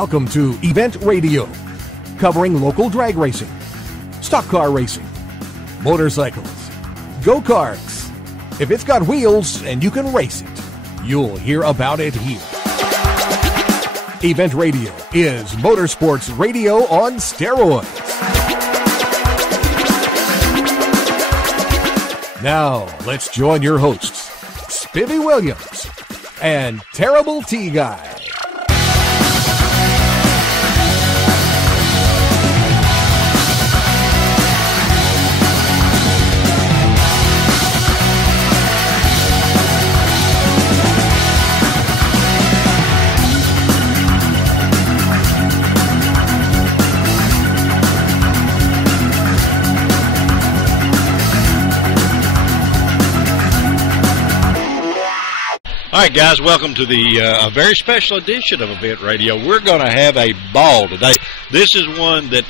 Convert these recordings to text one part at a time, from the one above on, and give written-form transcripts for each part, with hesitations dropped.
Welcome to Event Radio, covering local drag racing, stock car racing, motorcycles, go-karts. If it's got wheels and you can race it, you'll hear about it here. Event Radio is motorsports radio on steroids. Now, let's join your hosts, Spivvy Williams and Terrible T Guy. All right, guys, welcome to the a very special edition of Event Radio. We're going to have a ball today. This is one that,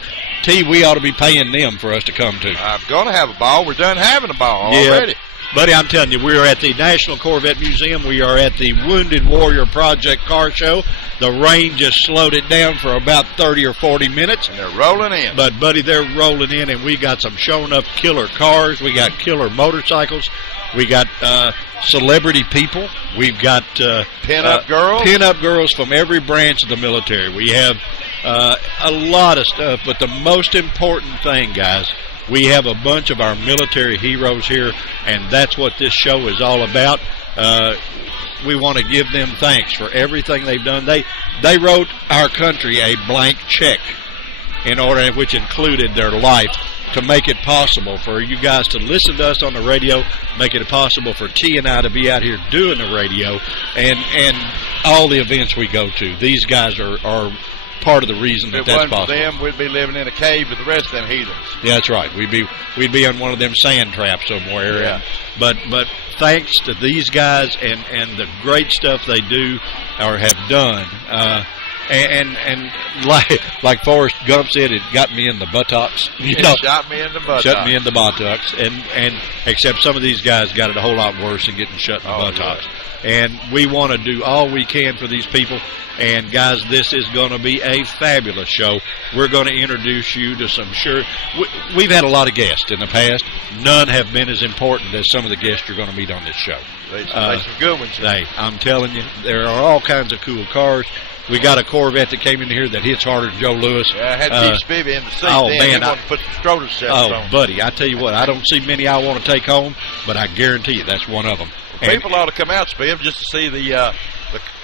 T, we ought to be paying them for us to come to. I'm going to have a ball. We're done having a ball already. Buddy, I'm telling you, we are at the National Corvette Museum. We are at the Wounded Warrior Project Car Show. The rain just slowed it down for about 30 or 40 minutes. And they're rolling in. But, buddy, they're rolling in, and we got some showing up killer cars. We got killer motorcycles. We got celebrity people. We've got pin-up girls. Pin-up girls from every branch of the military. We have a lot of stuff, but the most important thing, guys, we have a bunch of our military heroes here, and that's what this show is all about. We want to give them thanks for everything they've done. They wrote our country a blank check in order, which included their life, to make it possible for you guys to listen to us on the radio, make it possible for T and I to be out here doing the radio, and all the events we go to. These guys are part of the reason that that's possible. If it wasn't for them, we'd be living in a cave with the rest of them heathens. Yeah, that's right. We'd be on one of them sand traps somewhere. Yeah. But thanks to these guys and the great stuff they do or have done, and like Forrest Gump said, it got me in the buttocks. Shot me in the buttocks. Shut me in the buttocks. And except some of these guys got it a whole lot worse than getting shut in the buttocks. Yeah. And we want to do all we can for these people. And, guys, this is going to be a fabulous show. We're going to introduce you to some we've had a lot of guests in the past. None have been as important as some of the guests you're going to meet on this show. They some good ones. I'm telling you, there are all kinds of cool cars. We got a Corvette that came in here that hits harder than Joe Lewis. Yeah, I had to keep Spivvy in the seat. Oh, then. man. He wanted to put some stroller sets on. Buddy, I tell you what, I don't see many I want to take home, but I guarantee you that's one of them. People ought to come out, Spiv, just to see the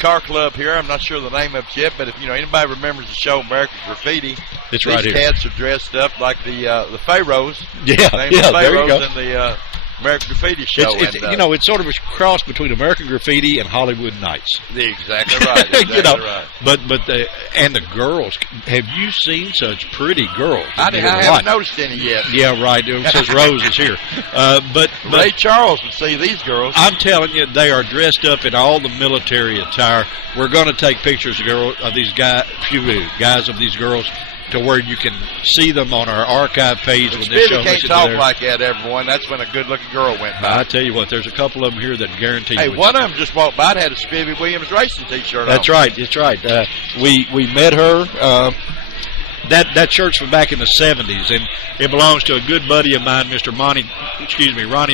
car club here. I'm not sure the name of it yet, but if anybody remembers the show American Graffiti, it's right here. These cats are dressed up like the Pharaohs. Yeah, there you go. And the American Graffiti show. It's sort of a cross between American Graffiti and Hollywood Nights. Exactly right. Right. But the girls. Have you seen such pretty girls? I haven't noticed any yet. Yeah, right. It says Rose is here. But Ray Charles would see these girls. I'm telling you, they are dressed up in all the military attire. We're going to take pictures of these guys of these girls, to where you can see them on our archive page. When this show can't talk like that, everyone. That's when a good-looking girl went by. I tell you what, there's a couple of them here that guarantee. Hey, one of them just walked by and had a Spivvy Williams racing T-shirt on. That's right. That's right. We met her. That shirt's from back in the 70s, and it belongs to a good buddy of mine, Mr. Ronnie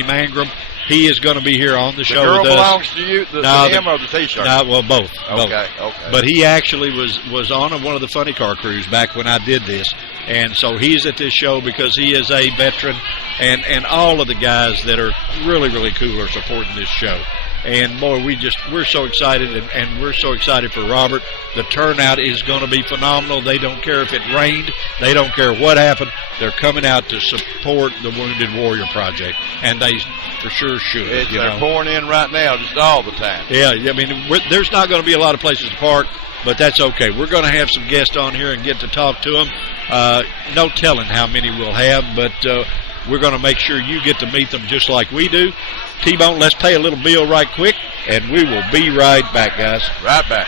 Mangrum. He is going to be here on the show with us. The girl belongs to you, to him, or the T-shirt? No, well, both. Okay. But he actually was on one of the funny car crews back when I did this, and so he's at this show because he is a veteran, and all of the guys that are really, really cool are supporting this show. And, boy, we're so excited, and we're so excited for Robert. The turnout is going to be phenomenal. They don't care if it rained. They don't care what happened. They're coming out to support the Wounded Warrior Project, and they for sure should. They're pouring in right now just all the time. Yeah, I mean, there's not going to be a lot of places to park, but that's okay. We're going to have some guests on here and get to talk to them. No telling how many we'll have, but we're going to make sure you get to meet them just like we do. T-Bone, let's pay a little bill right quick, and we will be right back, guys. Right back.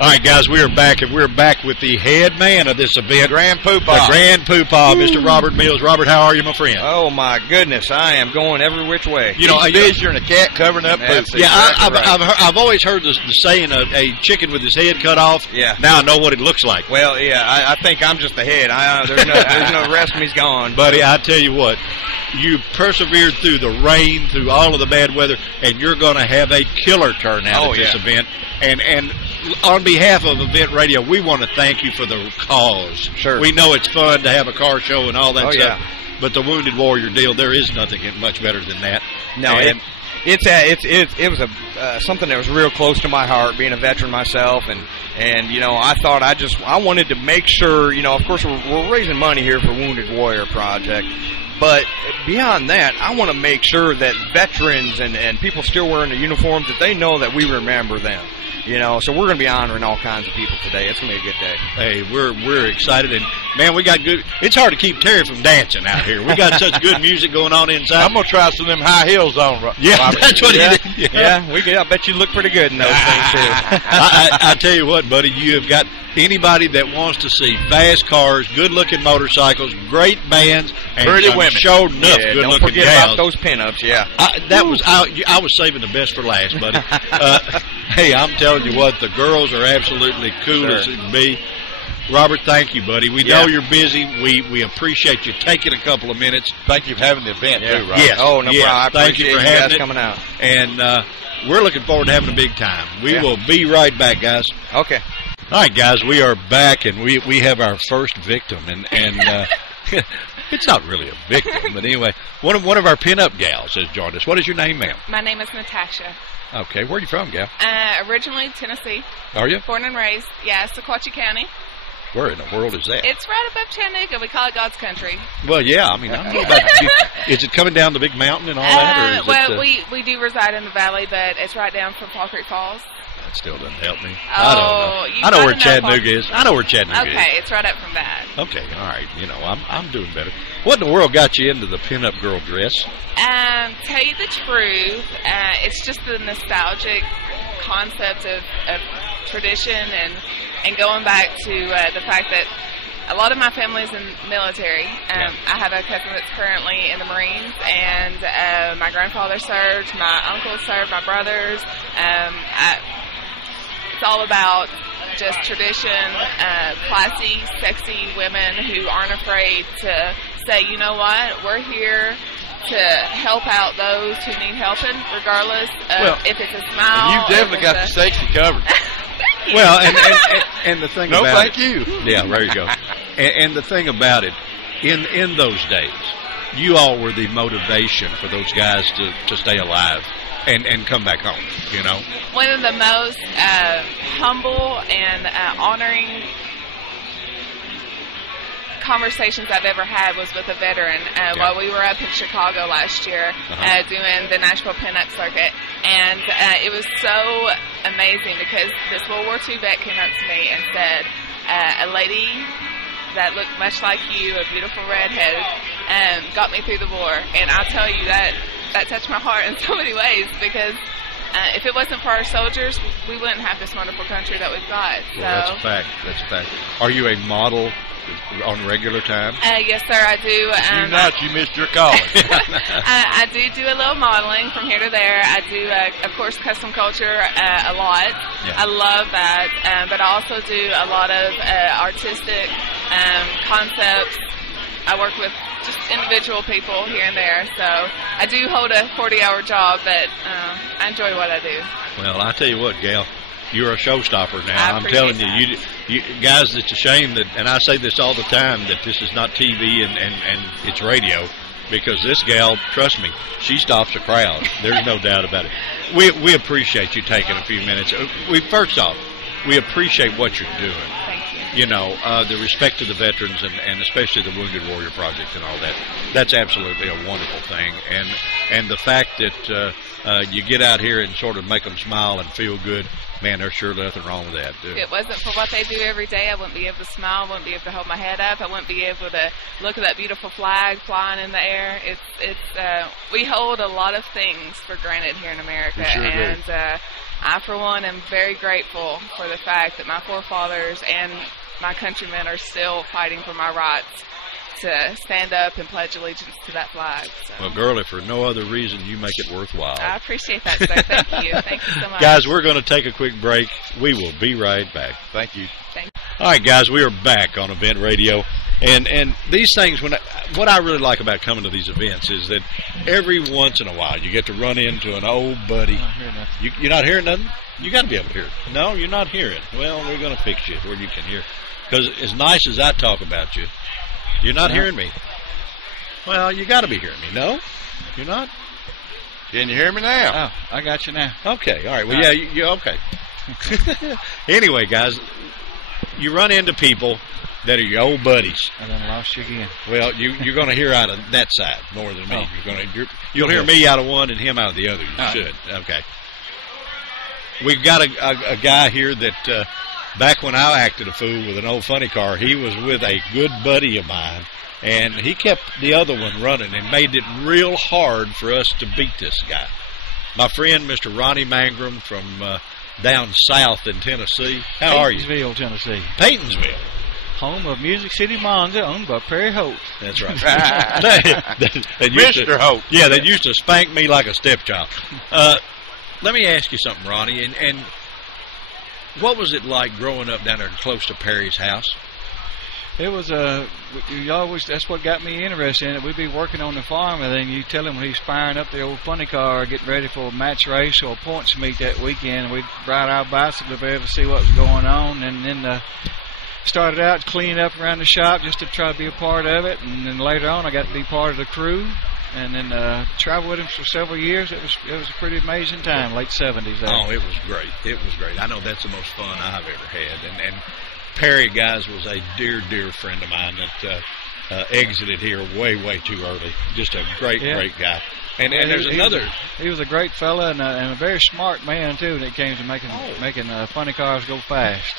All right, guys, we are back, and we're back with the head man of this event. Grand Poopah. The Grand Poopah, Mr. Robert Mills. Robert, how are you, my friend? Oh, my goodness. I am going every which way. You know, He's busier than a cat covering up poop. That's Yeah, exactly right. I've always heard the saying, a chicken with his head cut off. Yeah. Now I know what it looks like. Well, yeah, I think I'm just the head. There's no rest of me's gone. Buddy, I tell you what, you persevered through the rain, through all of the bad weather, and you're going to have a killer turnout at this event. And on behalf of Event Radio, we want to thank you for the cause. Sure. We know it's fun to have a car show and all that Oh, stuff. yeah. But the Wounded Warrior deal, there is nothing much better than that. No, And- it was something that was real close to my heart, being a veteran myself, and you know, I thought I wanted to make sure, you know, of course we're raising money here for Wounded Warrior Project, but beyond that, I want to make sure that veterans and people still wearing the uniforms, that they know that we remember them. You know, so we're going to be honoring all kinds of people today. It's going to be a good day. Hey, we're excited, and man, we got good. It's hard to keep Terry from dancing out here. We got such good music going on inside. I'm going to try some of them high heels on, Yeah, Robert. that's what Yeah, he did. I bet you look pretty good in those things too. I tell you what, buddy, you have got anybody that wants to see fast cars, good-looking motorcycles, great bands, and Pretty some women. sure enough Yeah, good-looking don't forget gals. about those pinups. Yeah. I was saving the best for last, buddy. Hey, I'm telling you what, the girls are absolutely cool Sure. as it can be. Robert, thank you, buddy. We know you're busy. We appreciate you taking a couple of minutes. Thank you for having the event, Yeah. too, Robert. Yes. Oh, no Yes. problem. I Thank you appreciate for you having guys it. coming out. And we're looking forward to having a big time. We Yeah. will be right back, guys. Okay. All right, guys, we are back, and we have our first victim, and it's not really a victim, but anyway, one of our pinup gals has joined us. What is your name, ma'am? My name is Natasha. Okay, where are you from, gal? Originally Tennessee, Are you? born and raised. Yeah, Sequatchie County. Where in the world is that? It's right above Chattanooga. We call it God's country. Well, yeah, I mean, I know about. Is it coming down the big mountain and all that, or is Well, it? we do reside in the valley, but it's right down from Fall Creek Falls. That still doesn't help me. Oh, I don't know. you I know where gotta know Chattanooga is. I know where Chattanooga is. Okay, it's right up from that. Okay, all right. You know, I'm doing better. What in the world got you into the pinup girl dress? Tell you the truth, it's just the nostalgic concept of tradition and going back to the fact that a lot of my family is in the military. I have a cousin that's currently in the Marines, and my grandfather served, my uncle served, my brothers. It's all about just tradition, classy, sexy women who aren't afraid to say, you know what, we're here to help out those who need helping, regardless of if it's a smile. You've definitely got the sexy covered. Well, and the thing No, about thank it, you. Yeah, there you go. And the thing about it, in those days, you all were the motivation for those guys to stay alive and come back home, you know. One of the most humble and honoring conversations I've ever had was with a veteran while we were up in Chicago last year doing the Nashville Pinup Circuit. And it was so amazing because this World War II vet came up to me and said, a lady that looked much like you, a beautiful redhead, got me through the war. And I'll tell you that touched my heart in so many ways because if it wasn't for our soldiers, we wouldn't have this wonderful country that we've got. So. Well, that's a fact. That's a fact. Are you a model on regular time? Yes, sir, I do. You're not. You missed your calling. I do a little modeling from here to there. I do, of course, custom culture a lot. Yeah. I love that. But I also do a lot of artistic concepts. I work with just individual people here and there. So I do hold a 40-hour job, but I enjoy what I do. Well, I tell you what, gal, you're a showstopper now. I I'm telling appreciate you, guys, it's a shame that, and I say this all the time, that this is not TV and it's radio, because this gal, trust me, she stops a crowd. There's no doubt about it. We appreciate you taking a few minutes. First off, we appreciate what you're doing. Thank you. You know, the respect to the veterans and especially the Wounded Warrior Project and all that. That's absolutely a wonderful thing. And the fact that you get out here and sort of make them smile and feel good, man, there's sure nothing wrong with that. If it wasn't for what they do every day, I wouldn't be able to smile, I wouldn't be able to hold my head up, I wouldn't be able to look at that beautiful flag flying in the air. We hold a lot of things for granted here in America. We sure do. And I, for one, am very grateful for the fact that my forefathers and my countrymen are still fighting for my rights to stand up and pledge allegiance to that flag. So. Well, girlie, for no other reason, you make it worthwhile. I appreciate that, sir. Thank you. Thank you so much. Guys, we're going to take a quick break. We will be right back. Thank you. All right, guys, we are back on Event Radio. And these things, what I really like about coming to these events is that every once in a while you get to run into an old buddy. You're not hearing nothing? You got to be able to hear it. No, you're not hearing. Well, we're going to fix you where you can hear. Because as nice as I talk about you, you're not hearing me. Well, you got to be hearing me. No? You're not? Can you hear me now? Oh, I got you now. Okay. All right. Well, yeah, you okay. Anyway, guys, you run into people that are your old buddies. I done lost you again. Well, you're going to hear out of that side more than me. You'll hear me out of one and him out of the other. You should. Okay. We've got a guy here that back when I acted a fool with an old funny car, he was with a good buddy of mine, and he kept the other one running and made it real hard for us to beat this guy. My friend, Mr. Ronnie Mangrum from down south in Tennessee. How are you? Paytonsville, Tennessee. Paytonsville. Home of Music City Monza, owned by Perry Holt. That's right. Mr. Holt. Yeah, they used to spank me like a stepchild. Let me ask you something, Ronnie, and what was it like growing up down there close to Perry's house? It was that's what got me interested in it. We'd be working on the farm, and then you tell him when he's firing up the old funny car, getting ready for a match race or a points meet that weekend, and we'd ride our bicycle to be able to see what was going on, and then started out cleaning up around the shop just to try to be a part of it, and then later on I got to be part of the crew, and then traveled with him for several years. It was a pretty amazing time, late 70s there. Oh, it was great. It was great. I know that's the most fun I've ever had. And Perry, guys, was a dear, dear friend of mine that exited here way too early. Just a great guy. And there's another. He was a great fella and a very smart man, too, when it came to making funny cars go fast.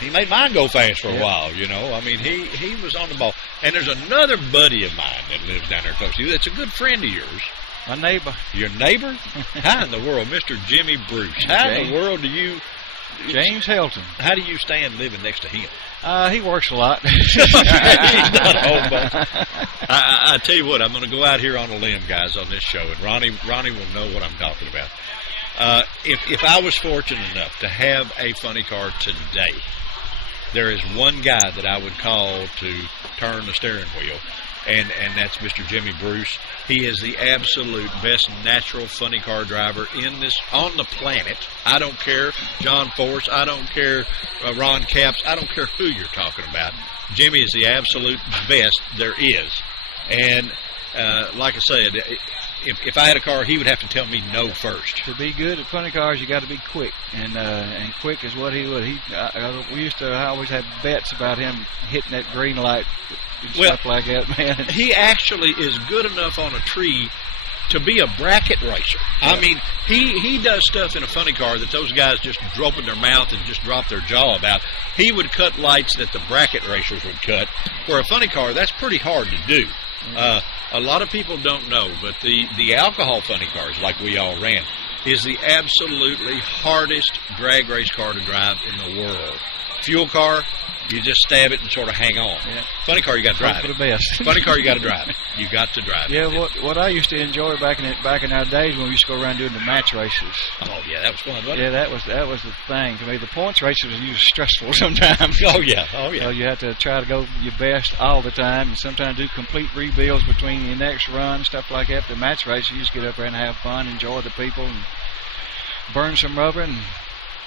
He made mine go fast for a while, you know. I mean, he was on the ball. And there's another buddy of mine that lives down there close to you that's a good friend of yours. My neighbor. Your neighbor? How in the world? Mr. Jimmy Bruce. How in the world do you... James Helton. How do you stand living next to him? He works a lot. He's not home, but I tell you what, I'm going to go out here on a limb, guys, on this show, and Ronnie will know what I'm talking about. If I was fortunate enough to have a funny car today, there is one guy that I would call to turn the steering wheel, and that's Mr. Jimmy Bruce. He is the absolute best natural funny car driver on the planet. I don't care John Force, I don't care Ron Capps, I don't care who you're talking about. Jimmy is the absolute best there is. And like I said, if I had a car, he would have to tell me no first. To be good at funny cars, you got to be quick, and quick is what he would. We used to always have bets about him hitting that green light. Stuff like that, man. He actually is good enough on a tree to be a bracket racer. Yeah. I mean, he does stuff in a funny car that those guys just open their mouth and just drop their jaw about. He would cut lights that the bracket racers would cut. For a funny car, that's pretty hard to do. A lot of people don't know, but the alcohol funny cars, like we all ran, is the absolutely hardest drag race car to drive in the world. Fuel car, you just stab it and sort of hang on. Yeah. Funny car, you got to drive. For the best. Funny car, you got to drive. You got to drive. Yeah, what I used to enjoy back in our days when we used to go around doing the match races. Oh yeah, that was fun, wasn't it? Yeah, that was the thing to me. The points races was usually stressful sometimes. Oh yeah. So you have to try to go your best all the time, and sometimes do complete rebuilds between your next run, stuff like that. The match race, you just get up there and have fun, enjoy the people, and burn some rubber and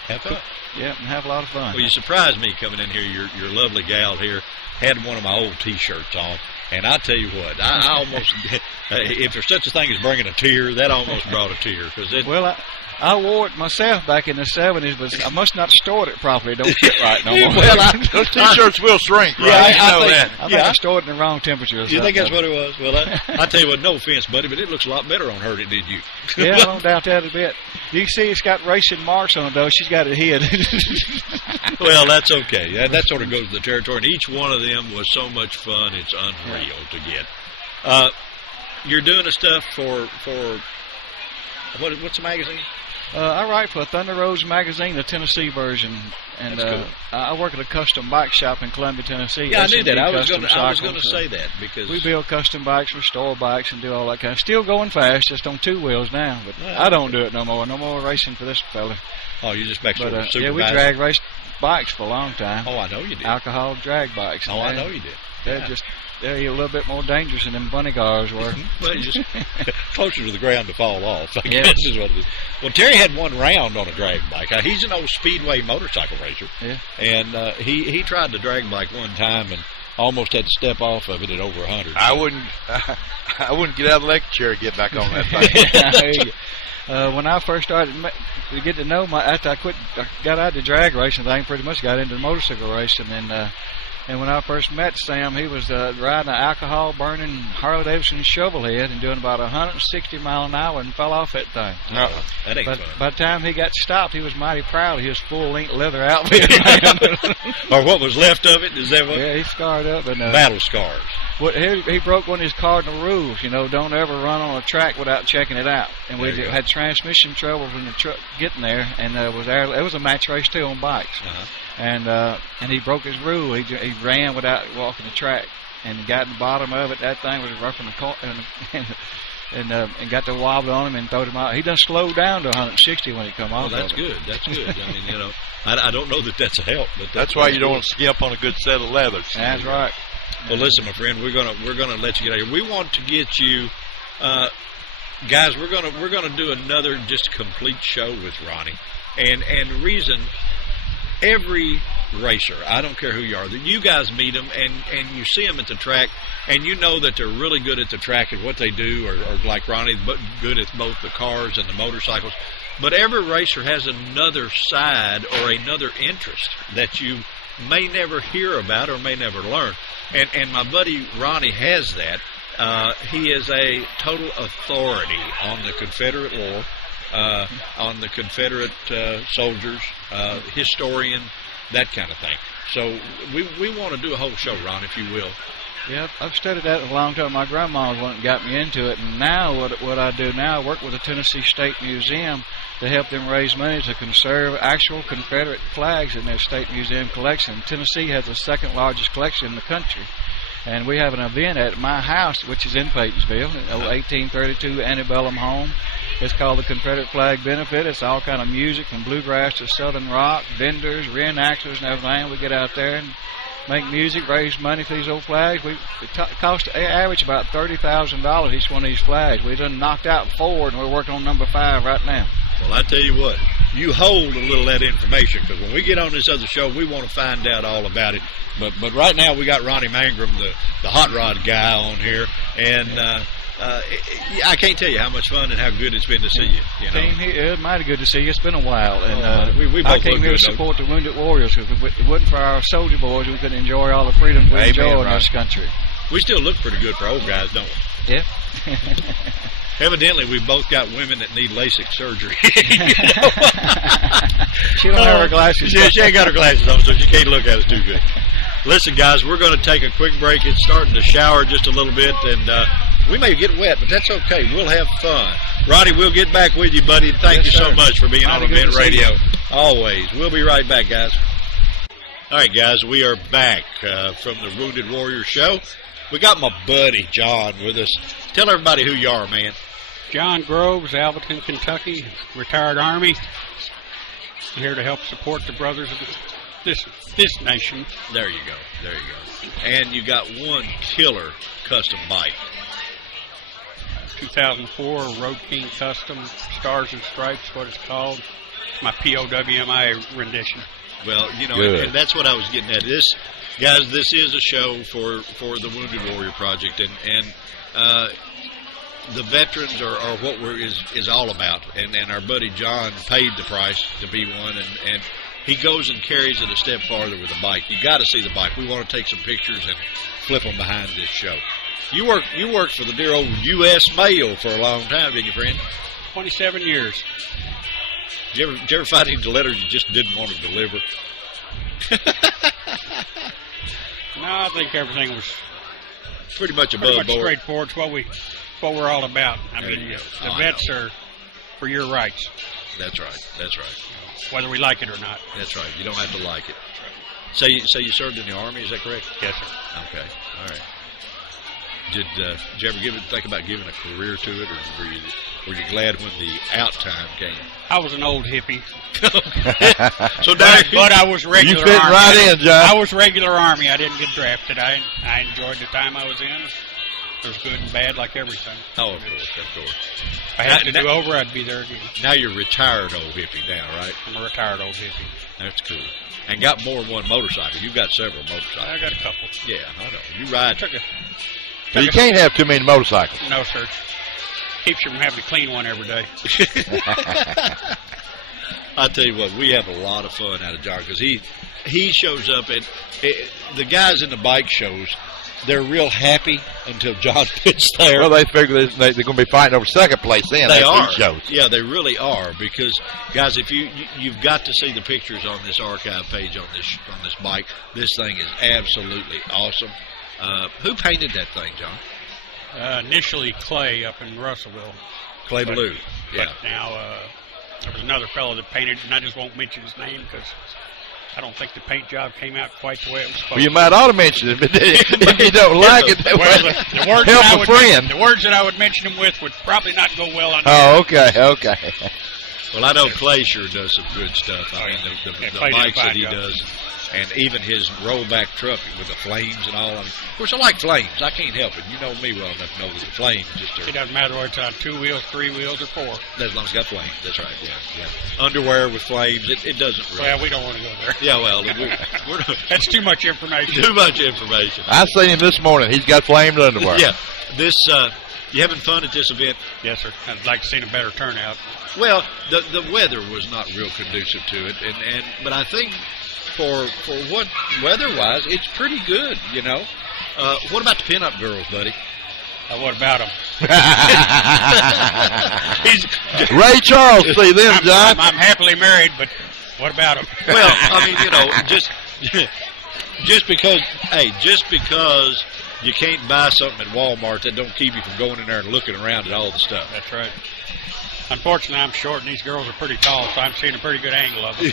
have fun. Yeah, and have a lot of fun. Well, you surprised me coming in here. Your lovely gal here had one of my old T-shirts on, and I tell you what, I almost, if there's such a thing as bringing a tear, that almost brought a tear. Well, I wore it myself back in the 70s, but I must not stored it properly. It don't fit right no more. Well, those T-shirts will shrink, right? Yeah, I think I stored it in the wrong temperature. You think that's what it was? Well, I tell you what, no offense, buddy, but it looks a lot better on her than it did you. Yeah, I don't doubt that a bit. You can see it's got racing marks on it, though. She's got it hid. Well, that's okay. That sort of goes with the territory, and each one of them was so much fun, it's unreal to get. You're doing the stuff for what's the magazine? I write for Thunder Roads magazine, the Tennessee version, and That's cool. I work at a custom bike shop in Columbia, Tennessee. Yeah, I knew that. I was Custom going to Cycles. say that because We build custom bikes, restore bikes, and do all that kind of. Still going fast, just on 2 wheels now. But I don't do it no more. No more racing for this fella. oh, you just make sure But to yeah, we supervise. drag raced bikes for a long time. Oh, I know you did. Alcohol drag bikes. Oh, I know you did. They're Yeah. they're a little bit more dangerous than them bunny cars were. Well, you just closer to the ground to fall off. I Yes. guess is what it is. Well, Terry had one round on a drag bike. He's an old speedway motorcycle racer, Yeah. and he tried the drag bike one time and almost had to step off of it at over 100. I wouldn't get out of the electric chair to get back on that thing. I hear you. When I first started to get to know after I got out of the drag racing thing, pretty much got into motorcycle racing. And when I first met Sam, he was riding an alcohol-burning Harley-Davidson shovel head and doing about 160 mile an hour and fell off that thing. No, that ain't But fun. by the time he got stopped, he was mighty proud of his full-length leather outfit. Or what was left of it? Is that what? Yeah, he scarred up. And, Battle scars. he broke one of his cardinal rules, don't ever run on a track without checking it out. And we There you had transmission troubles in the truck getting there, and it was a match race too on bikes. Uh-huh. And he broke his rule. He ran without walking the track, and got in the bottom of it. That thing was roughing the car, and got the wobble on him and throwed him out. He done slowed down to 160 when he come off. Well, that's of it. good. That's good. I mean, I don't know that that's a help, but That's why you don't want to skimp on a good set of leathers. That's right. Well, listen, my friend, we're gonna let you get out of here. We want to get you, guys. We're gonna do another just complete show with Ronnie, and the reason every racer, I don't care who you are, that you guys meet them and you see them at the track, and you know that they're really good at the track and what they do, or like Ronnie, but good at both the cars and the motorcycles. But every racer has another side or another interest that you may never hear about or may never learn. And my buddy Ronnie has that. He is a total authority on the Confederate war, on the Confederate soldiers, historian, that kind of thing. So we want to do a whole show, Ron, if you will. Yeah, I've studied that a long time. My grandma was the one that got me into it, and now what I do now, I work with the Tennessee State Museum to help them raise money to conserve actual Confederate flags in their state museum collection. Tennessee has the second largest collection in the country, and we have an event at my house, which is in Paytonsville, an 1832 antebellum home. It's called the Confederate Flag Benefit. It's all kind of music from bluegrass to southern rock, vendors, reenactors, and everything. We get out there and make music, raise money for these old flags. It costs average about $30,000 each one of these flags. We done knocked out 4, and we're working on number 5 right now. Well, I tell you what, you hold a little of that information, because when we get on this other show, we want to find out all about it. But right now we got Ronnie Mangrum, the hot rod guy, on here, and I can't tell you how much fun and how good it's been to see you. Came here, it mighty good to see you. It's been a while, and we I both came look here to good, don't support the Wounded Warriors. Because if it wasn't for our soldier boys, we couldn't enjoy all the freedom we Amen, enjoy in right. this country. We still look pretty good for old guys, don't we? Yeah. Evidently, we've both got women that need LASIK surgery. She don't have her glasses. She ain't got her glasses on, so she can't look at us too good. Listen, guys, we're going to take a quick break. It's starting to shower just a little bit, and we may get wet, but that's okay. We'll have fun. Ronnie, we'll get back with you, buddy. Thank you so much for being on Mighty good Event to see Radio. you. Always. We'll be right back, guys. All right, guys, we are back from the Wounded Warrior Show. We got my buddy John with us. Tell everybody who you are, man. John Groves, Alvaton, Kentucky, retired Army. Here to help support the brothers of this nation. There you go. There you go. And you got one killer custom bike. 2004 Road King Custom, Stars and Stripes, what it's called. My POWMI rendition. Well, you know, Good. and that's what I was getting at. This, guys, this is a show for the Wounded Warrior Project, and the veterans are what is all about. And our buddy John paid the price to be one, and he goes and carries it a step farther with a bike. You got to see the bike. We want to take some pictures and flip them behind this show. You worked for the dear old U.S. Mail for a long time, didn't you, friend? 27 years. Did you ever find any letters you just didn't want to deliver? No, I think everything was Pretty much pretty above much board. straightforward. It's what we're all about. I There mean, you go. the Oh, I vets are for your rights. That's right. That's right. Whether we like it or not. That's right. You don't have to like it. That's right. So you served in the Army, is that correct? Yes, sir. Okay. All right. Did you ever think about giving a career to it, or were you glad when the out time came? I was an old hippie. So but I was regular You fit Army. right in, John. I was regular Army. I didn't get drafted. I enjoyed the time I was in. It was good and bad, like everything. Oh, of course, of course. If I had to do over, I'd be there again. Now you're retired old hippie now, right? I'm a retired old hippie. That's cool. And got more than one motorcycle. You've got several motorcycles. I got a couple. Yeah, I know. You ride. But you can't have too many motorcycles. No, sir. Keeps you from having to clean one every day. I tell you what, we have a lot of fun out of John because he shows up and the guys in the bike shows. They're real happy until John gets there. Well, they figure they're going to be fighting over second place then. They are. Shows. Yeah, they really are because, guys, if you've got to see the pictures on this archive page on this bike. This thing is absolutely awesome. Who painted that thing, John? Initially Clay up in Russellville. Clay Blue. Yeah. But now there was another fellow that painted, and I just won't mention his name because I don't think the paint job came out quite the way it was supposed to. Well, you might ought to mention it, but if you don't like it, the words that I would mention him with would probably not go well on Oh, okay. Well, I know Clay sure does some good stuff. I mean, the bikes that he does, and even his rollback truck with the flames and all. I mean, of course, I like flames. I can't help it. You know me well enough to know that the flames just are. It doesn't matter whether it's on 2 wheels, 3 wheels, or 4. As long as it's got flames. That's right. Yeah. Underwear with flames. It doesn't really. Well, we don't want to go there. Yeah, well, we're that's too much information. Too much information. I seen him this morning. He's got flamed underwear. Yeah. This. You having fun at this event? Yes, sir. I'd like to see a better turnout. Well, the weather was not real conducive to it, but I think for what weather-wise, it's pretty good, you know. What about the pinup girls, buddy? What about them? Ray Charles, see them, John. I'm happily married, but what about them? Well, I mean, you know, just because you can't buy something at Walmart, that don't keep you from going in there and looking around at all the stuff. That's right. Unfortunately, I'm short, and these girls are pretty tall, so I'm seeing a pretty good angle of them.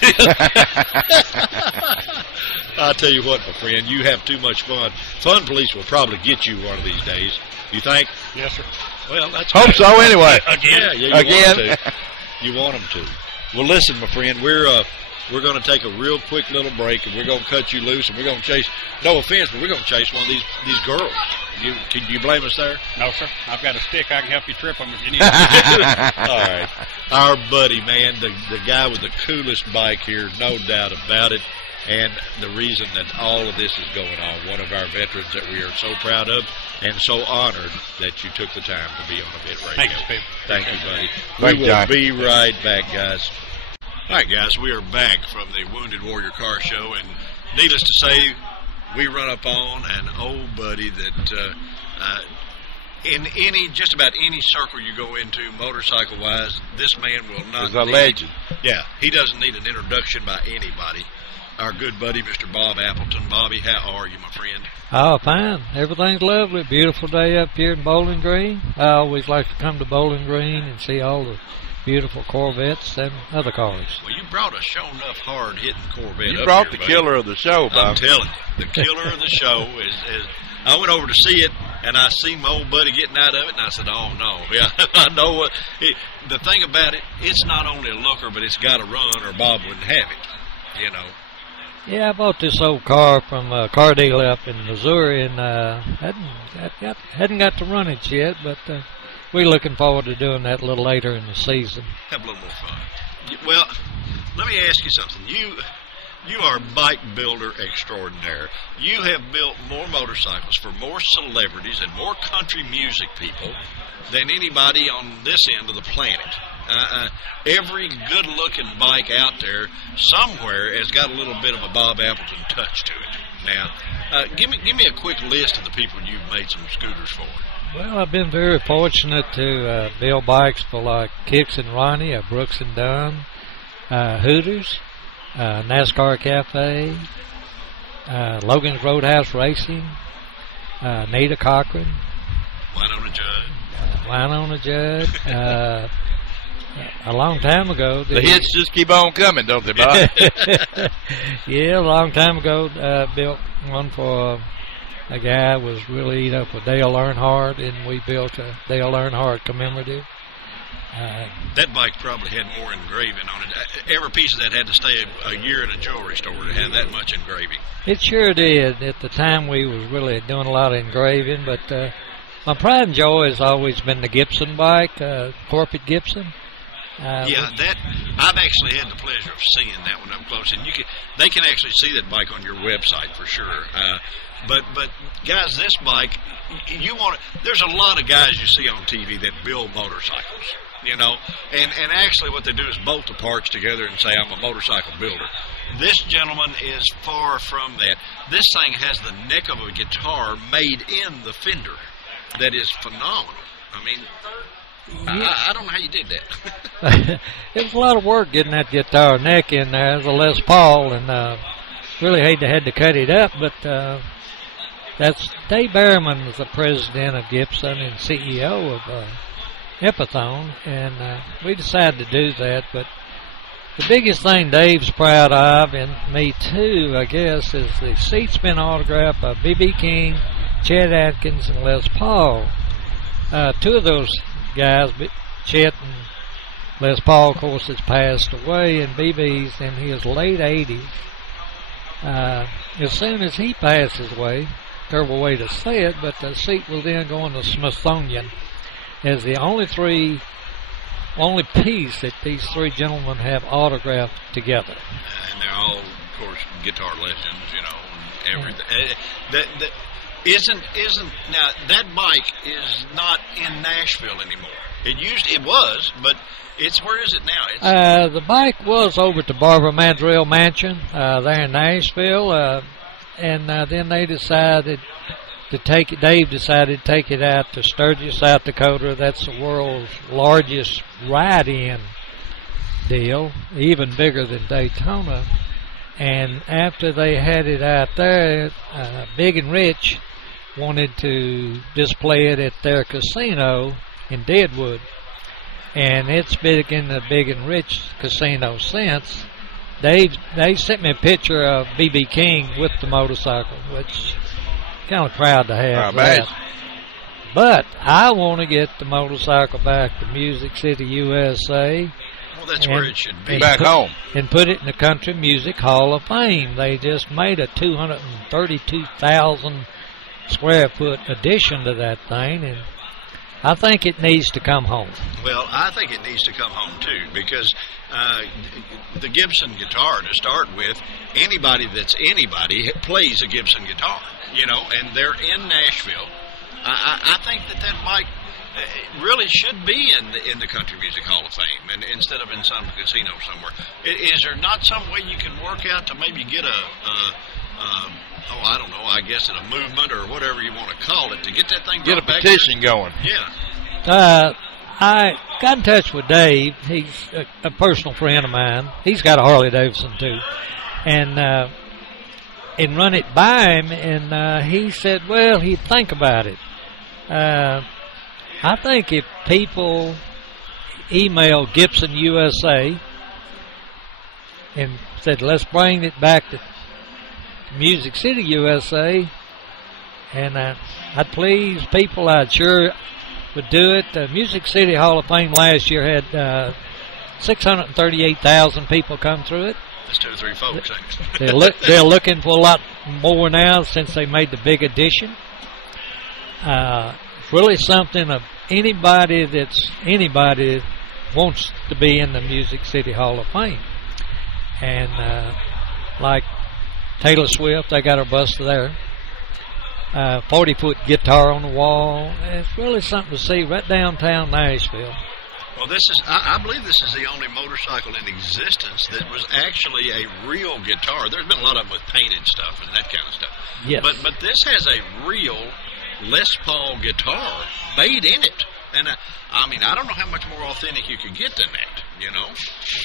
I'll tell you what, my friend, you have too much fun. Fun Police will probably get you one of these days. You think? Yes, sir. Well, that's hope great. so. Anyway, again. Yeah, you want them to. Well, listen, my friend, we're going to take a real quick little break, and we're going to cut you loose, and we're going to chase. No offense, but we're going to chase one of these girls. Can you blame us there? No, sir. I've got a stick. I can help you trip them if you need All right. Our buddy, man, the guy with the coolest bike here, no doubt about it. And the reason that all of this is going on, one of our veterans that we are so proud of and so honored that you took the time to be on a Vet Radio. Thanks, Steve. Thank you, buddy. Thank We you, will John. be right back, guys. All right, guys, we are back from the Wounded Warrior Car Show, and needless to say, we run up on an old buddy that in just about any circle you go into, motorcycle-wise, this man will not. He's a legend. Yeah, he doesn't need an introduction by anybody. Our good buddy, Mr. Bob Appleton. Bobby, how are you, my friend? Oh, fine. Everything's lovely. Beautiful day up here in Bowling Green. I always like to come to Bowling Green and see all the beautiful Corvettes and other cars. Well, you brought a show enough hard-hitting Corvette. You up brought here, the buddy. killer of the show, Bob. I'm telling you, the killer of the show is. I went over to see it, and I seen my old buddy getting out of it, and I said, "Oh no, yeah, I know what." The thing about it, it's not only a looker, but it's got to run, or Bob wouldn't have it. You know. Yeah, I bought this old car from a car dealer up in Missouri, and hadn't got to run it yet, but we're looking forward to doing that a little later in the season. Have a little more fun. Well, let me ask you something. You are a bike builder extraordinaire. You have built more motorcycles for more celebrities and more country music people than anybody on this end of the planet. Every good-looking bike out there somewhere has got a little bit of a Bob Appleton touch to it. Now, give me a quick list of the people you've made some scooters for. Well, I've been very fortunate to build bikes for like Kicks and Ronnie, Brooks and Dunn, Hooters, NASCAR Cafe, Logan's Roadhouse Racing, Nita Cochran, Wynonna Judd. a long time ago. The hits just keep on coming, don't they, Bob? Yeah, a long time ago, built one for a guy was really eat up with Dale Earnhardt, and we built a Dale Earnhardt commemorative. That bike probably had more engraving on it. Every piece of that had to stay a year at a jewelry store to have that much engraving. It sure did. At the time, we was really doing a lot of engraving, but my pride and joy has always been the Gibson bike, Corporate Gibson. That I've actually had the pleasure of seeing that one up close, and they can actually see that bike on your website for sure. But guys, this bike, there's a lot of guys you see on TV that build motorcycles, and actually what they do is bolt the parts together and say, I'm a motorcycle builder. This gentleman is far from that. This thing has the neck of a guitar made in the fender. That is phenomenal. I mean, I don't know how you did that. It was a lot of work getting that guitar neck in there. It was a Les Paul, and really had to cut it up, but that's Dave Behrman was the president of Gibson and CEO of Epithone, and we decided to do that. But the biggest thing Dave's proud of, and me too, I guess, is the seat's been autographed by B.B. King, Chet Atkins, and Les Paul. Two of those guys, Chet and Les Paul, of course, has passed away, and B.B.'s in his late 80s. As soon as he passes away, terrible way to say it, but the seat will then go in the Smithsonian as the only piece that these three gentlemen have autographed together. And they're all, of course, guitar legends, and everything. Isn't now that bike is not in Nashville anymore. It was, but where is it now? The bike was over to Barbara Madrill Mansion there in Nashville, and then they decided to take it. Dave decided to take it out to Sturgis, South Dakota. That's the world's largest ride-in deal, even bigger than Daytona. And after they had it out there, Big and Rich wanted to display it at their casino in Deadwood, and it's been in the Big and Rich casino since. They sent me a picture of B.B. King with the motorcycle, which kind of proud to have that. But I want to get the motorcycle back to Music City, USA. Well, that's where it should be. Back home. And put it in the Country Music Hall of Fame. They just made a 232,000 square foot addition to that thing, and I think it needs to come home. Well, I think it needs to come home too, because the Gibson guitar, to start with, anybody plays a Gibson guitar, and they're in Nashville. I think that bike really should be in the Country Music Hall of Fame, and instead of in some casino somewhere. Is there not some way you can work out to maybe get I don't know, I guess a movement or whatever you want to call it, to get that thing get a petition going? Yeah. I got in touch with Dave. He's a personal friend of mine. He's got a Harley Davidson too, and run it by him, and he said, well, he'd think about it. I think if people email Gibson USA and said, let's bring it back to Music City, USA, and I'd please people, I'd sure would do it. The Music City Hall of Fame last year had 638,000 people come through it. That's 2 or 3 folks. They're looking for a lot more now since they made the big addition. It's really something of anybody wants to be in the Music City Hall of Fame, and like Taylor Swift, they got her bust there. 40-foot guitar on the wall. It's really something to see right downtown Nashville. Well, I believe this is the only motorcycle in existence that was actually a real guitar. There's been a lot of them with painted stuff and that kind of stuff. Yes. But this has a real Les Paul guitar made in it. And I don't know how much more authentic you could get than that,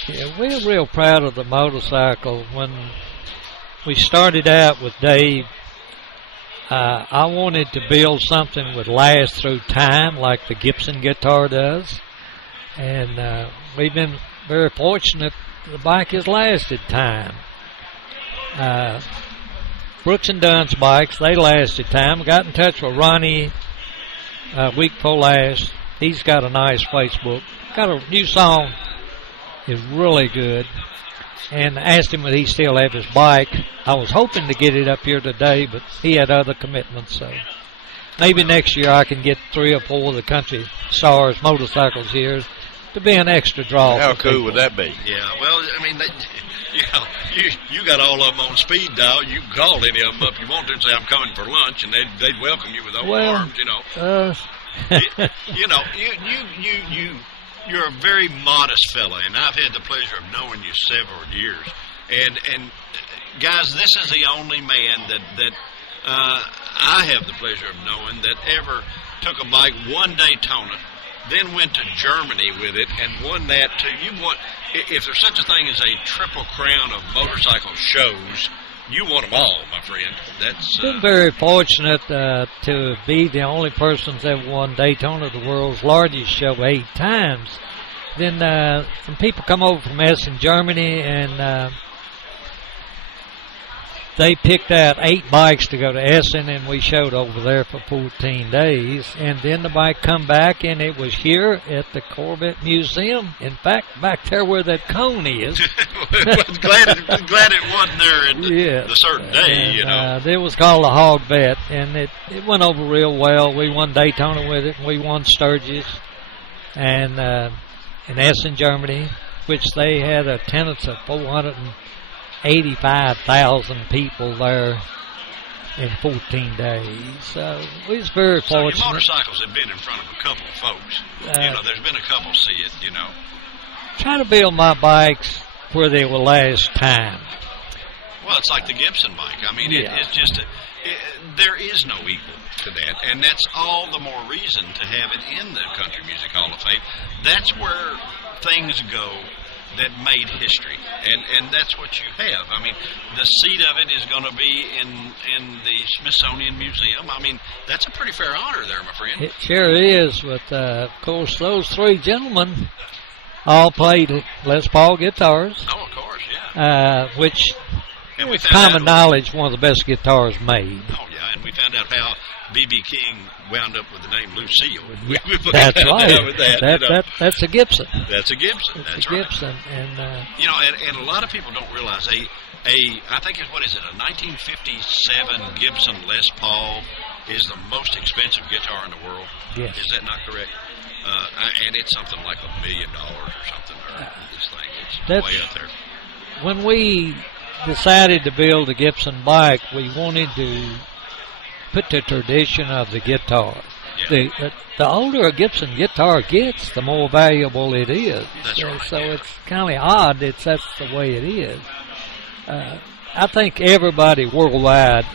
Yeah, we're real proud of the motorcycle. When we started out with Dave, I wanted to build something that would last through time like the Gibson guitar does. And we've been very fortunate. The bike has lasted time. Brooks and Dunn's bikes, they lasted time. Got in touch with Ronnie week before last. He's got a nice Facebook. Got a new song. Is really good. And asked him would he still have his bike. I was hoping to get it up here today, but he had other commitments. So maybe next year I can get 3 or 4 of the Country Stars motorcycles here to be an extra draw. How cool would that be? Yeah, well, I mean, you got all of them on speed dial. You can call any of them up you want to and say, I'm coming for lunch, and they'd welcome you with open arms, You're a very modest fella, and I've had the pleasure of knowing you several years. And guys, this is the only man that I have the pleasure of knowing that ever took a bike, won Daytona, then went to Germany with it and won that too. If there's such a thing as a triple crown of motorcycle shows, you won them all, my friend. That's been very fortunate to be the only person that ever won Daytona, the world's largest show, 8 times. Then some people come over from Essen, Germany, and they picked out 8 bikes to go to Essen, and we showed over there for 14 days. And then the bike come back, and it was here at the Corvette Museum. In fact, back there where that cone is. glad it wasn't there in the certain day, and, it was called the Hog Vet, and it went over real well. We won Daytona with it, and we won Sturgis, and in Essen, Germany, which they had a attendance of 485,000 people there in 14 days. So we was very fortunate. So your motorcycles have been in front of a couple of folks. There's been a couple see it, Trying to build my bikes where they will last time. Well, it's like the Gibson bike. I mean, it's just there is no equal to that, and that's all the more reason to have it in the Country Music Hall of Fame. That's where things go that made history, and that's what you have. I mean, the seat of it is going to be in the Smithsonian Museum. I mean, that's a pretty fair honor there, my friend. It sure is, but of course those 3 gentlemen all played Les Paul guitars. Oh, of course, yeah. Which is common knowledge, one of the best guitars made. Oh, yeah, and we found out how B.B. King wound up with the name Lucille. That's right. That's a Gibson. That's a Gibson. That's right. Gibson, and and a lot of people don't realize I think it's a 1957 Gibson Les Paul is the most expensive guitar in the world. Yes. Is that not correct? And it's something like $1 million or something. This thing, it's way up there. When we decided to build a Gibson bike, we wanted to put the tradition of the guitar. Yeah. The older a Gibson guitar gets, the more valuable it is. That's right, so it's kind of odd. That's the way it is. I think everybody worldwide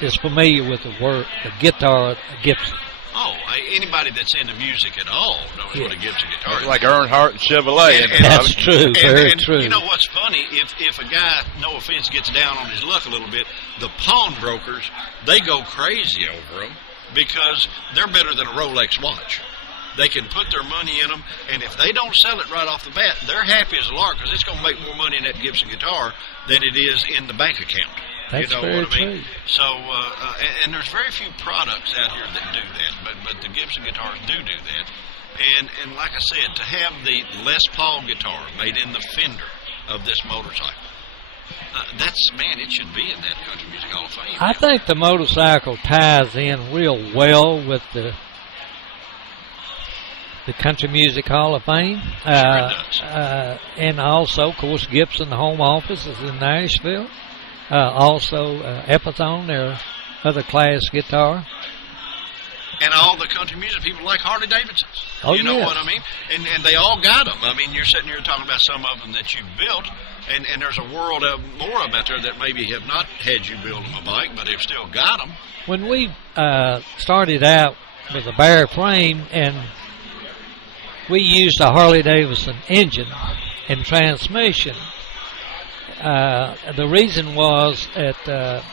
is familiar with the guitar Gibson. Oh, anybody that's into music at all knows what a Gibson guitar is. Like Earnhardt and Chevrolet. That's true, very true. You know what's funny? If a guy, no offense, gets down on his luck a little bit, the pawnbrokers, they go crazy over them because they're better than a Rolex watch. They can put their money in them, and if they don't sell it right off the bat, they're happy as a lark because it's going to make more money in that Gibson guitar than it is in the bank account. That's you know very what I mean? true. So, and there's very few products out here that do that, but the Gibson guitars do that. And like I said, to have the Les Paul guitar made in the fender of this motorcycle, it should be in that Country Music Hall of Fame. I think the motorcycle ties in real well with the Country Music Hall of Fame. Sure it does. And also, of course, Gibson, the home office, is in Nashville. Also, Epiphone, their other class guitar. And all the country music people like Harley Davidsons. Oh, you know what I mean? And they all got them. I mean, you're sitting here talking about some of them that you built, and there's a world of more of them out there that maybe have not had you build them a bike, but they've still got them. When we started out with a bare frame, and we used a Harley Davidson engine and transmission, the reason was that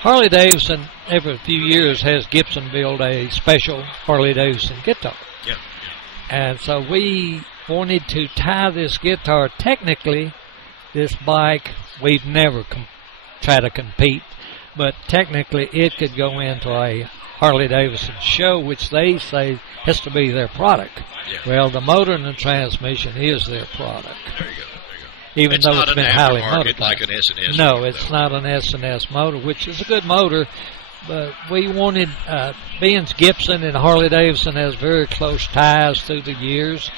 Harley Davidson every few years has Gibson build a special Harley Davidson guitar. Yeah. And so we wanted to tie this guitar. Technically, this bike, we've never tried to compete, but technically it could go into a Harley-Davidson show, which they say has to be their product. Yeah. Well, the motor and the transmission is their product. There you go. Even It's though not it's an been highly aftermarket modified. like an S&S. No, motor, it's though. not an S&S motor, which is a good motor. But we wanted, being Gibson and Harley-Davidson has very close ties through the years,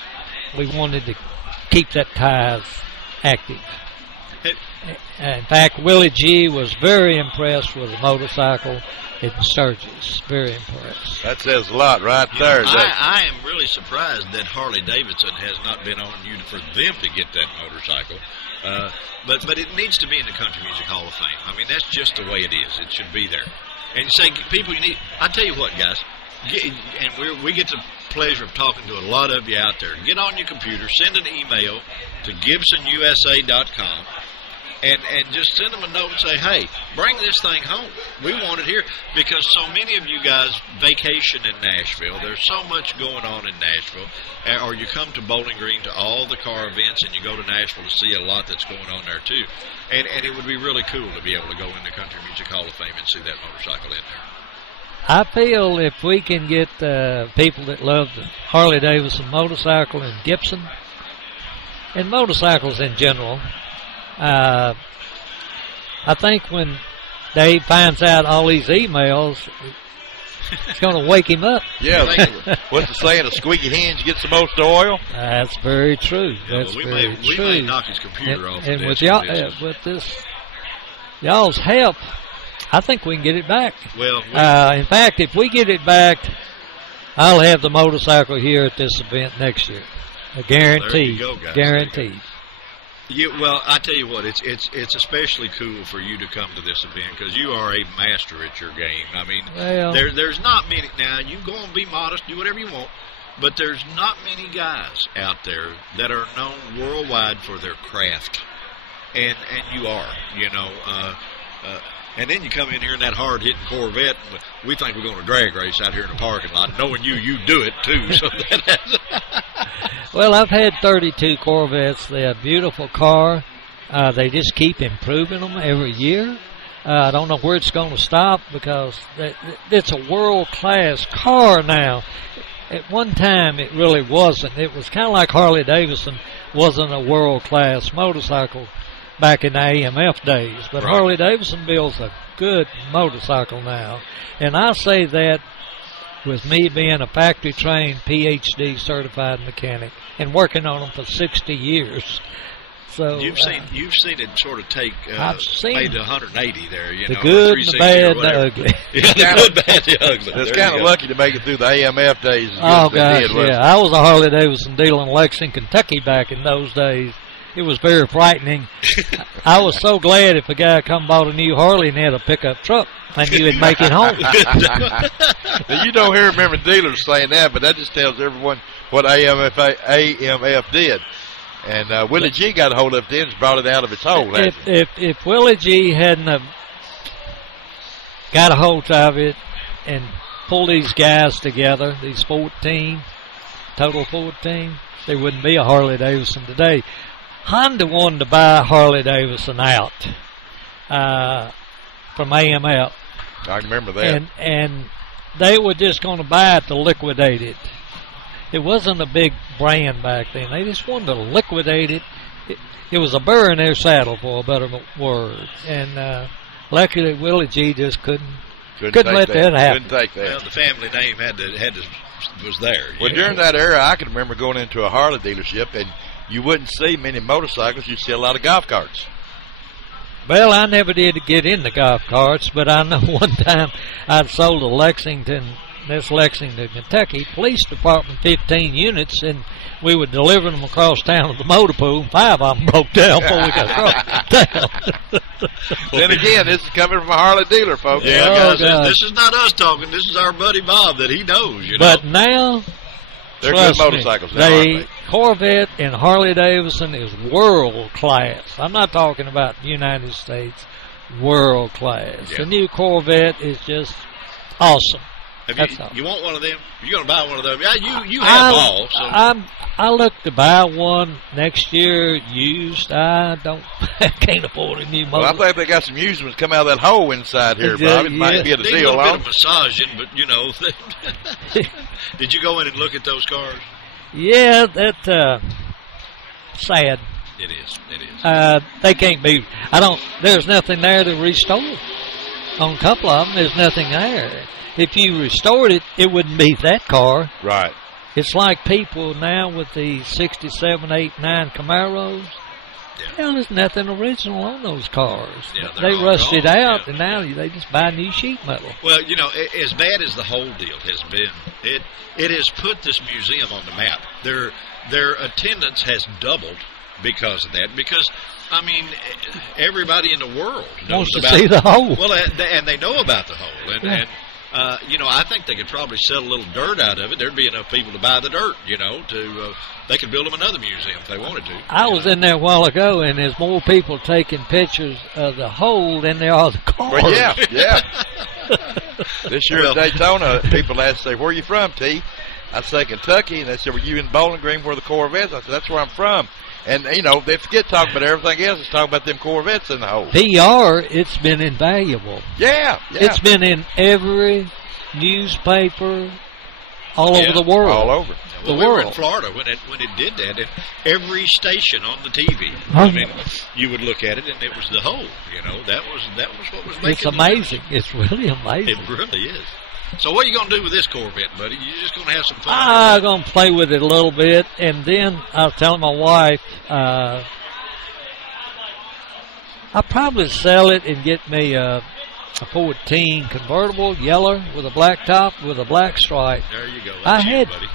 we wanted to keep that ties active. In fact, Willie G was very impressed with the motorcycle in Sturgis. Very impressed. That says a lot right there. I am really surprised that Harley-Davidson has not been on you for them to get that motorcycle. But it needs to be in the Country Music Hall of Fame. I mean, that's just the way it is. It should be there. And say, people, you need. I tell you what, guys, we get the pleasure of talking to a lot of you out there. Get on your computer, send an email to GibsonUSA.com. And just send them a note and say, hey, bring this thing home. We want it here, because so many of you guys vacation in Nashville. There's so much going on in Nashville. Or you come to Bowling Green to all the car events, and you go to Nashville to see a lot that's going on there, too. And it would be really cool to be able to go in the Country Music Hall of Fame and see that motorcycle in there. I feel if we can get people that love the Harley-Davidson motorcycle and Gibson, and motorcycles in general, I think when Dave finds out all these emails, it's going to wake him up. Yeah, what's the saying? A squeaky hinge gets the most oil. That's very true. That's we very may true. knock his computer off. And with y'all, with y'all's help, I think we can get it back. Well, in fact, if we get it back, I'll have the motorcycle here at this event next year. Guaranteed. There you go, guys. Guaranteed. Well, I tell you what, it's especially cool for you to come to this event because you are a master at your game. I mean, there's not many. Now, you go and be modest, do whatever you want, but there's not many guys out there that are known worldwide for their craft, and you are, you know. And then you come in here in that hard-hitting Corvette, and we think we're going to drag race out here in the parking lot. Knowing you do it, too. So Well, I've had 32 Corvettes. They're a beautiful car. They just keep improving them every year. I don't know where it's going to stop because it's a world-class car now. At one time, it really wasn't. It was kind of like Harley-Davidson wasn't a world-class motorcycle back in the AMF days. But right. Harley-Davidson builds a good motorcycle now. And I say that with me being a factory-trained, PhD certified mechanic and working on them for 60 years. So you've seen it sort of take I've seen made 180 there. You the know, good, the bad, the ugly. Yeah, the good, bad, the ugly. It's kind of lucky to make it through the AMF days. As Oh, good as they gosh, did, yeah. I was a Harley-Davidson dealer in Lexington, Kentucky back in those days. It was very frightening. I was so glad if a guy come bought a new Harley and had a pickup truck, and you would make it home. Now, you don't hear many dealers saying that, but that just tells everyone what AMF did. And Willie G got a hold of it and brought it out of its hole. If Willie G hadn't have got a hold of it and pulled these guys together, these 14, total 14, there wouldn't be a Harley-Davidson today. Honda wanted to buy Harley-Davidson out from AMF. I remember that. And they were just going to buy it to liquidate it. It wasn't a big brand back then. They just wanted to liquidate it. It was a burr in their saddle, for a better word. And luckily, Willie G just couldn't let that happen. Couldn't take that. Well, the family name was there. Well, during that era, I can remember going into a Harley dealership, and you wouldn't see many motorcycles. You'd see a lot of golf carts. Well, I never did get into golf carts, but I know one time I'd sold to Lexington, Kentucky, police department 15 units, and we were delivering them across town to the motor pool, and 5 of them broke down before we got across town. Then again, this is coming from a Harley dealer, folks. Yeah, guys, this is not us talking. This is our buddy Bob that he knows, you know. But now, they're good motorcycles. The Corvette and Harley-Davidson is world class. I'm not talking about the United States. World class. Yeah. The new Corvette is just awesome. You want one of them? You're going to buy one of them? Yeah, you have all. So. I look to buy one next year used. I can't afford a new motor. Well, I think they got some used ones come out of that hole inside here, Bob. It might be a Need deal a little on. bit of massaging, but you know. Did you go in and look at those cars? Yeah, that sad. It is. They can't be. There's nothing there to restore. On a couple of them, there's nothing there. If you restored it, it wouldn't be that car. Right. It's like people now with the 67, 8, 9 Camaros. Yeah. Hell, there's nothing original on those cars. Yeah, they rusted out, yeah. and now they just buy new sheet metal. Well, you know, as bad as the whole deal has been, it has put this museum on the map. Their attendance has doubled because of that. Because, I mean, everybody in the world knows wants to about see the hole. Well, and they know about the hole. And you know, I think they could probably sell a little dirt out of it. There'd be enough people to buy the dirt, you know, they could build them another museum if they wanted to. I was in there a while ago, and there's more people taking pictures of the hole than there are the cars. Well, yeah. This year at Daytona, people asked, say, where are you from, T? I say Kentucky, and they said, were you in Bowling Green where the Corvettes? I said, that's where I'm from. And, you know, they forget talking about everything else. It's talking about them Corvettes in the hole. PR, it's been invaluable. Yeah. It's been in every newspaper all over the world. All over. Well, we were in Florida when it did that, and every station on the TV. I mean, you would look at it, and it was the hole. You know, that was what was making. It's amazing. It's really amazing. It really is. So what are you going to do with this Corvette, buddy? You just going to have some fun? I'm going to play with it a little bit, and then I was telling my wife I'll probably sell it and get me a 14 convertible, yellow, with a black top, with a black stripe. There you go. That's buddy.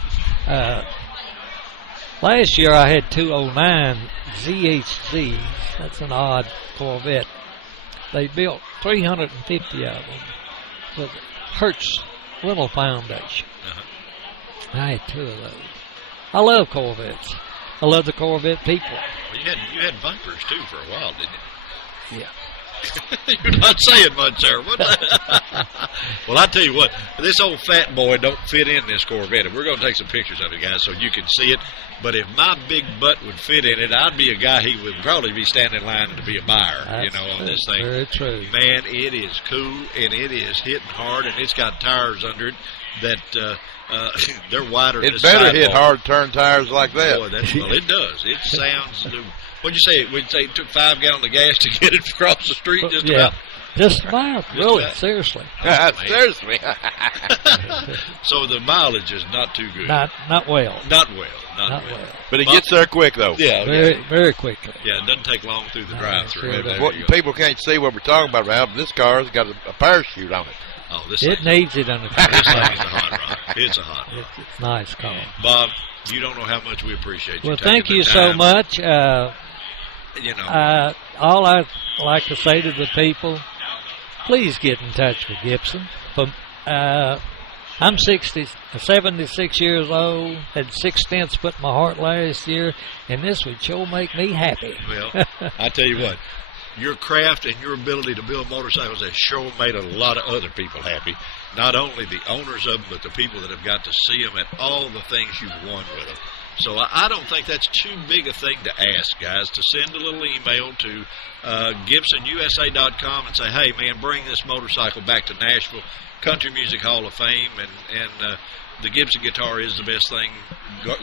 Last year I had 209 ZHZs. That's an odd Corvette. They built 350 of them with Hertz Rental Foundation. I had 2 of those. I love Corvettes. I love the Corvette people. Well, you had Vipers too for a while, didn't you? Yeah. You're not saying much there. Well, I tell you what, this old fat boy don't fit in this Corvette. And we're going to take some pictures of it, guys, so you can see it. But if my big butt would fit in it, I'd be a guy he would probably be standing in line to be a buyer. That's on this thing. Very true. Man, it is cool, and it is hitting hard, and it's got tires under it that they're wider than It better sidewalk. hit hard turn tires like that. Boy, well, it does. It sounds. What'd you say? We'd say it took 5 gallons of gas to get it across the street. Just about. Just about. Really, about. Seriously. Seriously. So the mileage is not too good. Not well. Not well. But it gets there quick, though. Yeah. Very quickly. Yeah, it doesn't take long through the drive-through. Sure People can't see what we're talking about now, but this car's got a parachute on it. Oh, this it needs it on the car. This thing's a hot rod. It's a hot rod. It's nice car. Bob, you don't know how much we appreciate you. Well, thank you so much. All I'd like to say to the people, please get in touch with Gibson. I'm 76 years old, had 6 stents put in my heart last year, and this would sure make me happy. Well, I tell you what, your craft and your ability to build motorcycles has sure made a lot of other people happy. Not only the owners of them, but the people that have got to see them and all the things you've won with them. So I don't think that's too big a thing to ask, guys, to send a little email to GibsonUSA.com and say, hey, man, bring this motorcycle back to Nashville, Country Music Hall of Fame, and the Gibson guitar is the best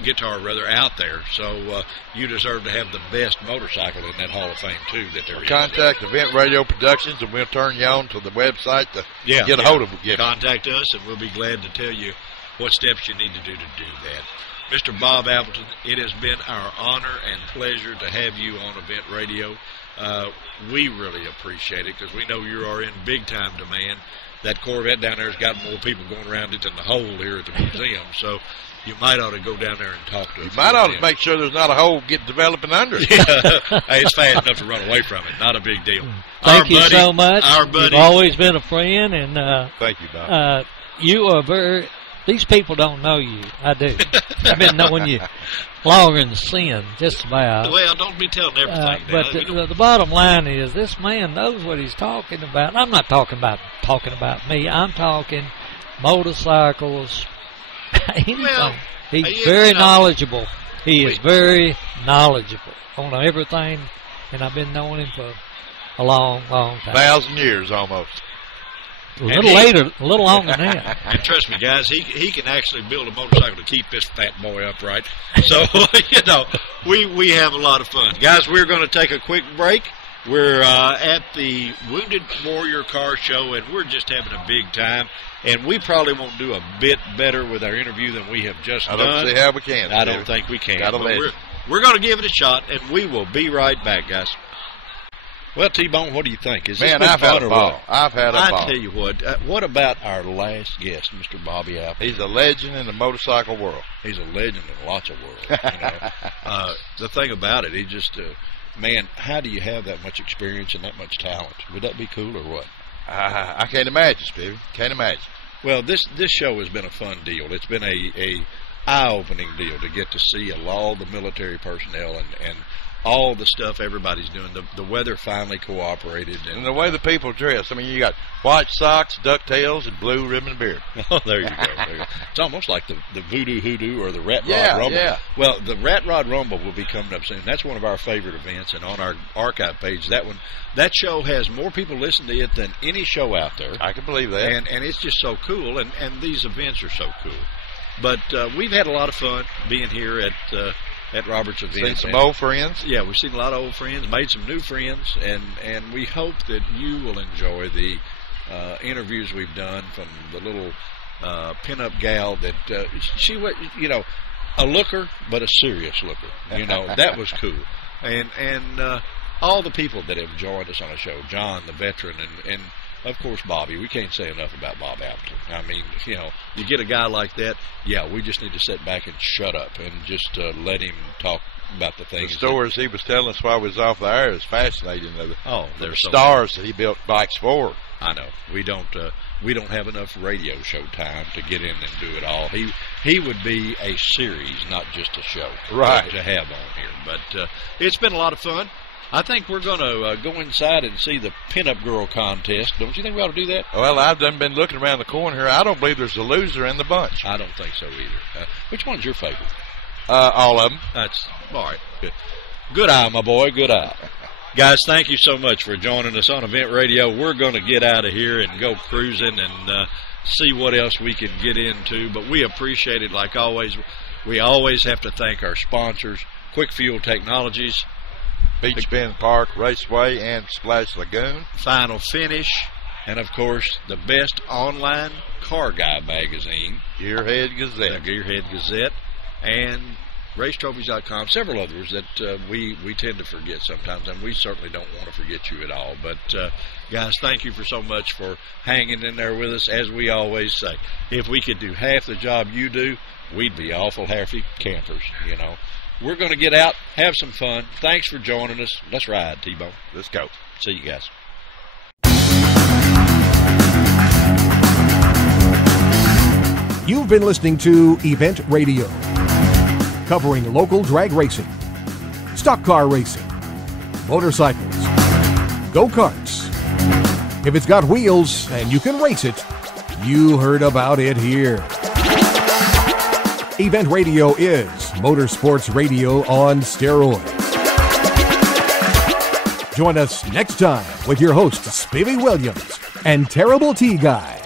guitar out there. So you deserve to have the best motorcycle in that Hall of Fame, too, that there is. Contact Event Radio Productions, and we'll turn you on to the website to get a hold of Gibson. Contact us, and we'll be glad to tell you what steps you need to do that. Mr. Bob Appleton, it has been our honor and pleasure to have you on Event Radio. We really appreciate it because we know you are in big-time demand. That Corvette down there has got more people going around it than the hole here at the museum, so you might ought to go down there and talk to us. You might ought to make sure there's not a hole developing under it. Yeah. Hey, it's fast enough to run away from it. Not a big deal. Thank you so much. Our buddy. You've always been a friend, and thank you, Bob. You are very... These people don't know you. I do. I've been knowing you longer than sin, just about. Well, don't be telling everything. But the bottom line is, this man knows what he's talking about. I'm not talking about me. I'm talking motorcycles, anything. Well, He's very knowledgeable. He is very knowledgeable on everything, and I've been knowing him for a long, long time. 1,000 years almost. A little longer than that. And trust me, guys, he can actually build a motorcycle to keep this fat boy upright. So, we have a lot of fun. Guys, we're going to take a quick break. We're at the Wounded Warrior Car Show, and we're just having a big time. And we probably won't do a bit better with our interview than we have just done. I don't see how we can. I don't think we can. We're going to give it a shot, and we will be right back, guys. Well, T-Bone, what do you think? Is this Man, been I've fun had a or ball. what? I've had a ball. I tell you what about our last guest, Mr. Bobby Apple? He's a legend in the motorcycle world. He's a legend in lots of worlds. The thing about it, he just, man, how do you have that much experience and that much talent? Would that be cool or what? I can't imagine, Stevie. Can't imagine. Well, this show has been a fun deal. It's been a eye-opening deal to get to see all the military personnel and all the stuff everybody's doing. The weather finally cooperated. And the way the people dress. I mean, you got white socks, ducktails, and blue ribbon and beard. Oh, there you go. It's almost like the Voodoo Hoodoo or the Rat Rod Rumble. Yeah. Well, the Rat Rod Rumble will be coming up soon. That's one of our favorite events, and on our archive page, that show has more people listen to it than any show out there. I can believe that. And it's just so cool, and these events are so cool. But we've had a lot of fun being here at Robert's event. Seen some old friends. Yeah, we've seen a lot of old friends, made some new friends, and we hope that you will enjoy the interviews we've done from the little pinup gal that she was, a looker, but a serious looker. That was cool. And all the people that have joined us on the show, John, the veteran, and of course, Bobby. We can't say enough about Bob Appleton. I mean, you get a guy like that, we just need to sit back and shut up and just let him talk about the things. The stories he was telling us while we was off the air is fascinating. There's the stars that he built bikes for. I know. We don't have enough radio show time to get in and do it all. He would be a series, not just a show, right, to have on here. But it's been a lot of fun. I think we're going to go inside and see the pinup girl contest. Don't you think we ought to do that? Well, I've done been looking around the corner here. I don't believe there's a loser in the bunch. I don't think so either. Which one's your favorite? All of them. That's all right. Good. Good eye, my boy. Good eye. Guys, thank you so much for joining us on Event Radio. We're going to get out of here and go cruising and see what else we can get into. But we appreciate it like always. We always have to thank our sponsors, Quick Fuel Technologies, Beach Bend Park Raceway, and Splash Lagoon, Final Finish, and of course the best online car guy magazine, Gearhead Gazette. The Gearhead Gazette, and racetrophies.com, several others that we tend to forget sometimes, and we certainly don't want to forget you at all. But guys, thank you for so much for hanging in there with us. As we always say, if we could do half the job you do, we'd be awful happy campers, We're going to get out, have some fun. Thanks for joining us. Let's ride, T-Bone. Let's go. See you guys. You've been listening to Event Radio, covering local drag racing, stock car racing, motorcycles, go-karts. If it's got wheels and you can race it, you heard about it here. Event Radio is motorsports radio on steroids. Join us next time with your hosts, Spivey Williams and Terrible T Guy.